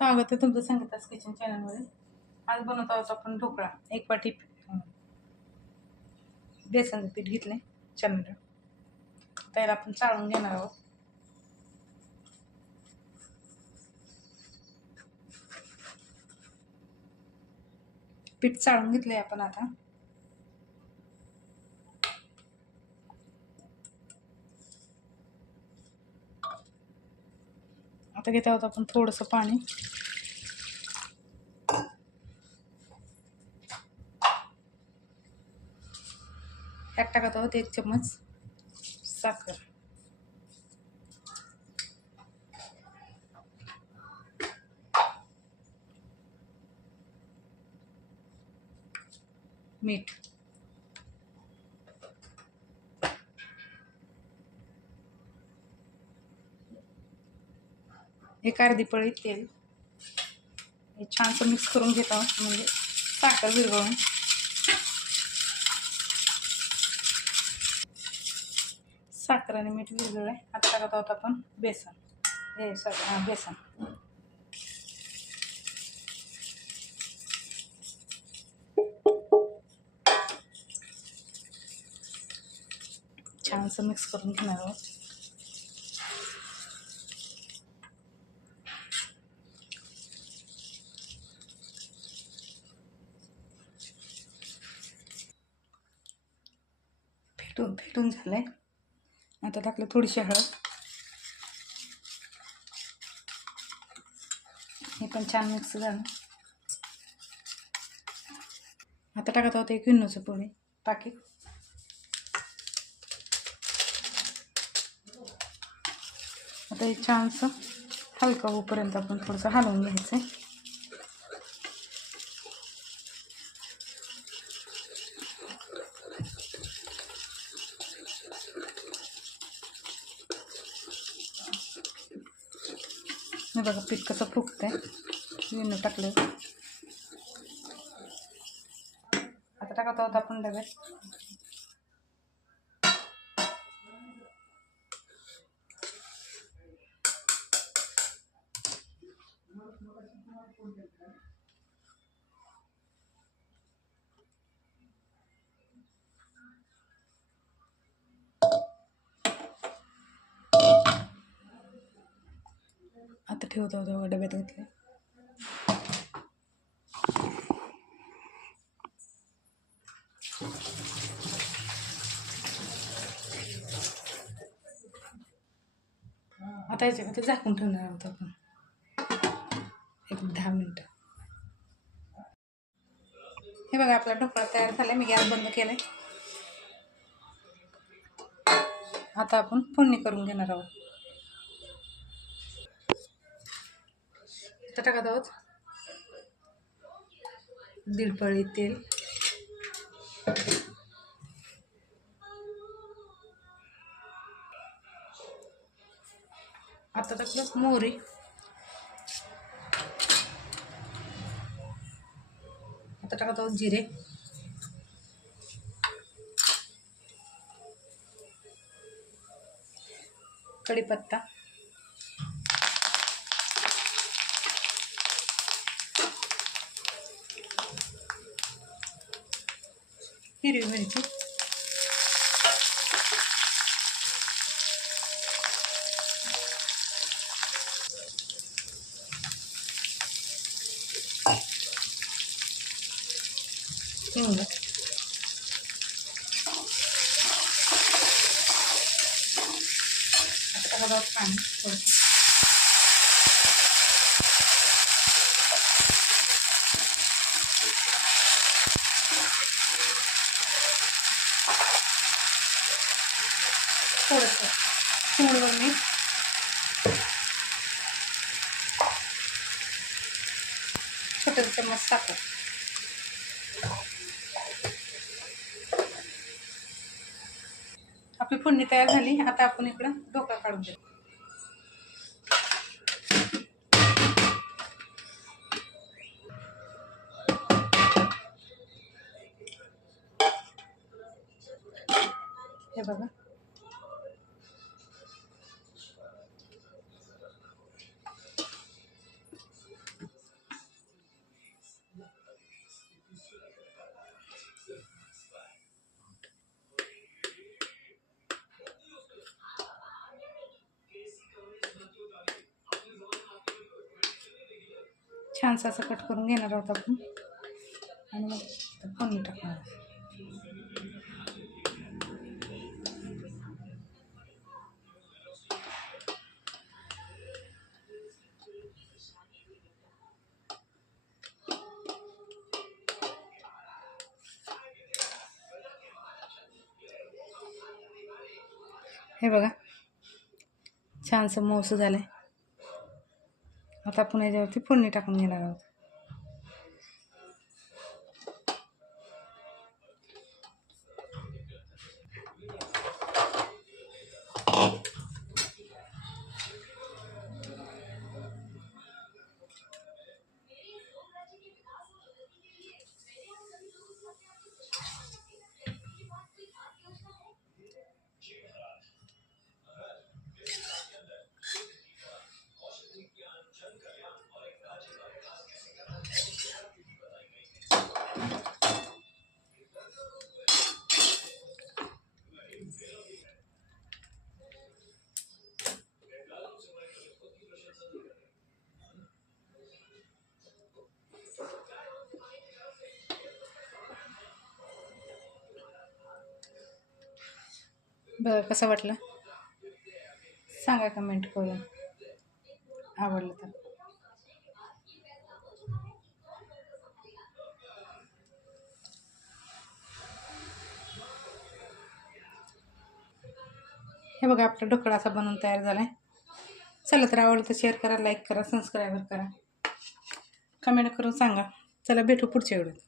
स्वागत आहे तुमचं संगीतास किचन चॅनलमध्ये. आज बनवत आहोत आपण ढोकळा एक वाटी बेसन बेसनचं पीठ घेतले चंद्र त्याला आपण चाळून घेणार आहोत. पीठ चाळून घेतले आपण आता. आता घेत आहोत आपण थोडंसं पाणी. त्यात टाकत आहोत एक चम्मच साखर. मीठ. हे अर्धी पळी तेल हे छानसं मिक्स करून घेत आहोत म्हणजे साखर विरघळून. साखर आणि मीठ आहे आता टाकत आहोत आपण बेसन. हे सॉरी बेसन. छानसं मिक्स करून घेणार आहोत. फेटून फेटून आहे आता टाकलं थोडीशी हळद. हे पण छान मिक्स झालं. आता टाकत आहोत एक विन्नूचं पोळी पाकिट आता हे छानसं हलका होईपर्यंत आपण थोडंसं हलवून घ्यायचं आहे हे बघा पीठ कसं फुगतंय विणू टाकलं आता टाकत आहोत आपण डब्यात you. ठेवत आहोत बघा डब्यात घेतले आता याच्यामध्ये झाकून ठेवणार आहोत आपण. एक दहा मिनटं. हे बघा आपला ढोकळा तयार झाला मी गॅस बंद केलाय. आता आपण फोडणी करून घेणार आहोत. तर टाकत आहोत दीडपळी तेल. आता टाकलं मोहरी. आता टाकत आहोत जिरे. कढीपत्ता. തിരുമിരിച്ച് ഇങ്ങനെ അതൊക്കെ चिमूडभर मीठ छोटे चम्मच साखर आपली फोडणी तयार झाली. आता आपण इकडं ढोकळा काढून देऊ. हे बघा. छानसा असं कट करून घेणार आहोत आपण आणि मग त्यात फोडणी टाकणार आहोत. हे बघा छानसं मऊसं झालं आहे आता आपण याच्यावरती फोडणी टाकून घेणार आहोत बघा कसं वाटलं? सांगा कमेंट करून. आवडलं तर. हे बघा आपला ढोकळा असा बनवून तयार झाला आहे चला तर आवडलं तर शेअर करा लाईक करा सबस्क्राईबर करा. कमेंट करून सांगा. चला भेटू पुढच्या व्हिडिओत.